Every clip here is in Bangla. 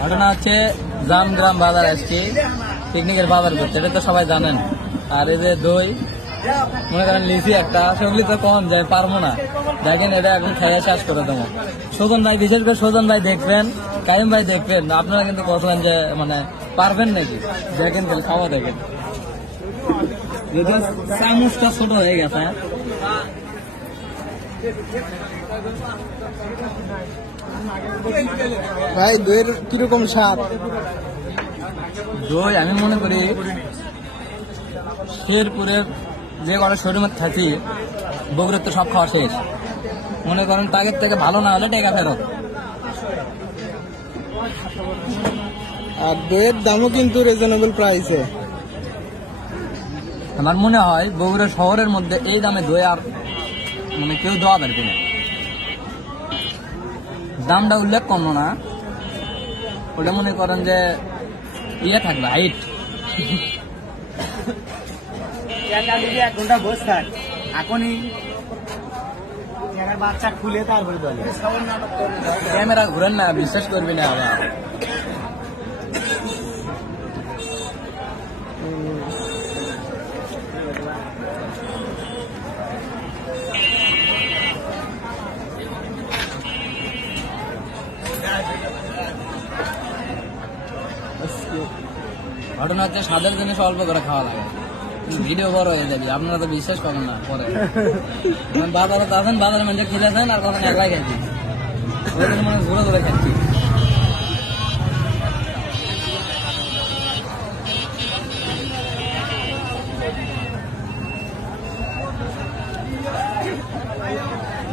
ঘটনা হচ্ছে জামগ্রাম বাজার আসছি পিকনিকের বাজার করতে, এটা তো সবাই জানেন। আর এই যে দই মনে করেন লিচি একটা, সেগুলি তো কম যায় পারবো না, দেখেন এটা এখন খেয়ে শেষ করে দেবো। সুজন ভাই, বিশেষ করে সুজন ভাই দেখবেন, কাইম ভাই দেখবেন, আপনারা কিন্তু বলছেন যে মানে পারবেন নাকি, দেখেন তাহলে খাওয়া দেখেন। চামচটা ছোট হয়ে গেছে। ভাই দইয়ের কিরকম স্বাদ? দই আমি মনে করি শেরপুরে যে কটা শোরুমে থাকি, বগুড়ার তো সব খাওয়া শেষ। মনে করেন তাগের থেকে ভালো না হলে টাকা ফেরত। আর দইয়ের দামও কিন্তু রিজনেবল প্রাইসে। আমার মনে হয় বগুড়া শহরের মধ্যে এই দামে দই আর মানে কেউ দেওয়া পারবে না। দামটা উল্লেখ করলো না, ওটা মনে করেন যে ইয়ে থাকবে হাইট। এক ঘন্টা বসে থাক, এখনই বাচ্চা খুলে তারপরে দলে ক্যামেরা ঘুরেন না, বিশ্বাস করবি না আবার। ঘটনা হচ্ছে স্বাদের জিনিস অল্প করে খাওয়া লাগে, ভিডিও বড় হয়ে যাবে, আপনারা তো বিশ্বাস করেন না। পরে বাজারে আছেন, বাজারে মানুষ খেলেছেন আর কখন একলাই খাইছি, মানে ঘুরে ঘুরে খাচ্ছি।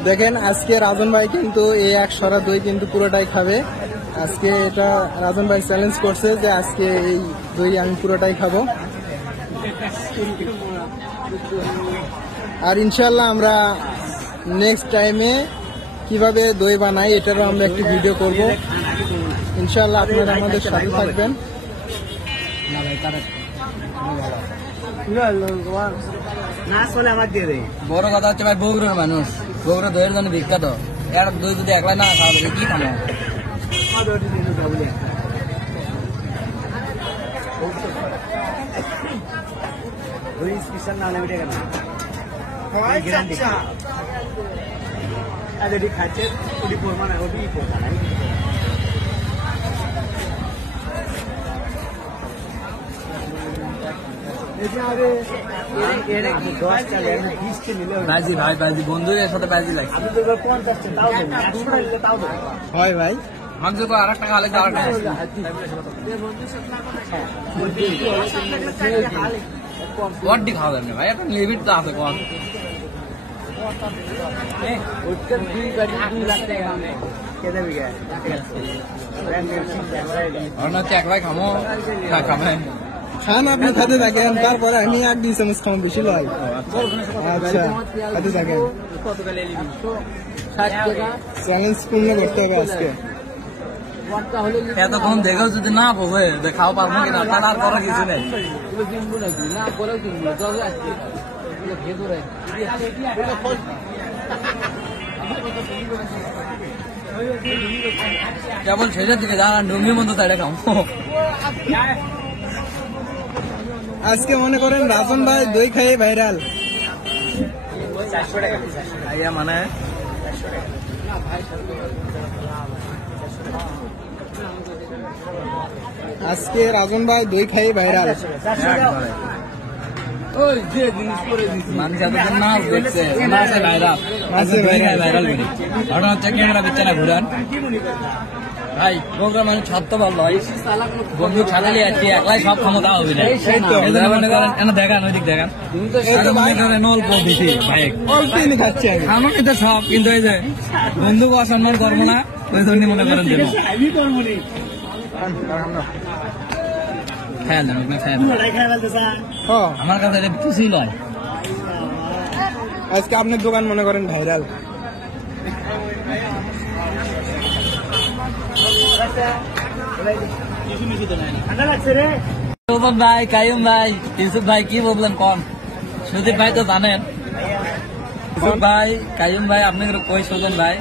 দেখেন আজকে রাজন ভাই কিন্তু এই এক সরা দই কিন্তু পুরোটাই খাবে। আজকে এটা রাজন ভাই চ্যালেঞ্জ করছে যে আজকে এই দই আমি পুরোটাই খাবো। আর ইনশাল্লাহ আমরা নেক্সট টাইমে কিভাবে দই বানাই এটারও আমরা একটি ভিডিও করব। ইনশাল্লাহ আপনারা আমাদের সাথে থাকবেন। বড় কথা হচ্ছে ভাই, বগুড়ার মানুষ, বগুড়া দইয়ের জন্য বিখ্যাত। এর দই যদি একলাই না খাওয়া যাবে কি খাবো? খাচ্ছে ওটি পড়বা না, ওটি পড়বা না। বাজি ভাই, বাজি বন্ধুদের সাথে বাজি লাগছে। হয় ভাই, মাংস তো আর একটা খাওয়ালে আর একটা কড্ডি খাওয়া যাবে না ভাই, একটা লিমিট তো আছে। কম হচ্ছে একলাই খামো খাবে খান, আপনি খাতে থাকেন, তারপরে আমি এক 2 চামচ খাওয়ান বেশি লয়। আচ্ছা খাতে থাকেন, চ্যালেঞ্জ পূর্ণ করতে হবে আজকে। এতক্ষণ দেখেও যদি না বোঝে যে খাওয়া পারবো কিনা, তাহলে আর করার কিছু নেই। কেবল শেষের দিকে যান ডুঙ্গির মতো তাইটা খাবো। আজকে মনে করেন রাজন ভাই দই খাইয়ে ভাইরাল। মানে আজকে রাজন ভাই দই খাইয়ে ভাইরাল। মানুষ এতদিন নাচ দেখছে, নাচে ভাইরাল, ভাইরাল করি। ঘটনা হচ্ছে ক্যামেরা দিচ্ছে না ঘুরান ভাই, প্রোগ্রাম মানে ছাড়তে পারলো ভাই, বন্ধু ছাড়ালে আজকে একলাই সব ক্ষমতা হবে না। মনে করেন কেন দেখান, ওই দিক দেখান, মনে করেন অল্প বেশি ভাই, অল্প খাচ্ছে আমাকে তো সব, কিন্তু এই যে বন্ধুকে অসম্মান করবো না, ওই জন্য মনে করেন দেবো। আমার কাছে এটা কিছুই নয়। আজকে আপনার দোকান মনে করেন ভাইরাল। ভাই, কাইম ভাই, ইউসুফ ভাই কি বললেন কম? সুদীপ ভাই তো জানেন এখন ভাই কাইম ভাই আপনি কই সোজন ভাই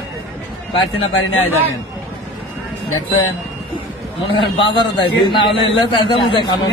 পারছি না পারি না যাবেন দেখছেন মনে করেন বাজারও দেয় না হলে এলে তাই খানো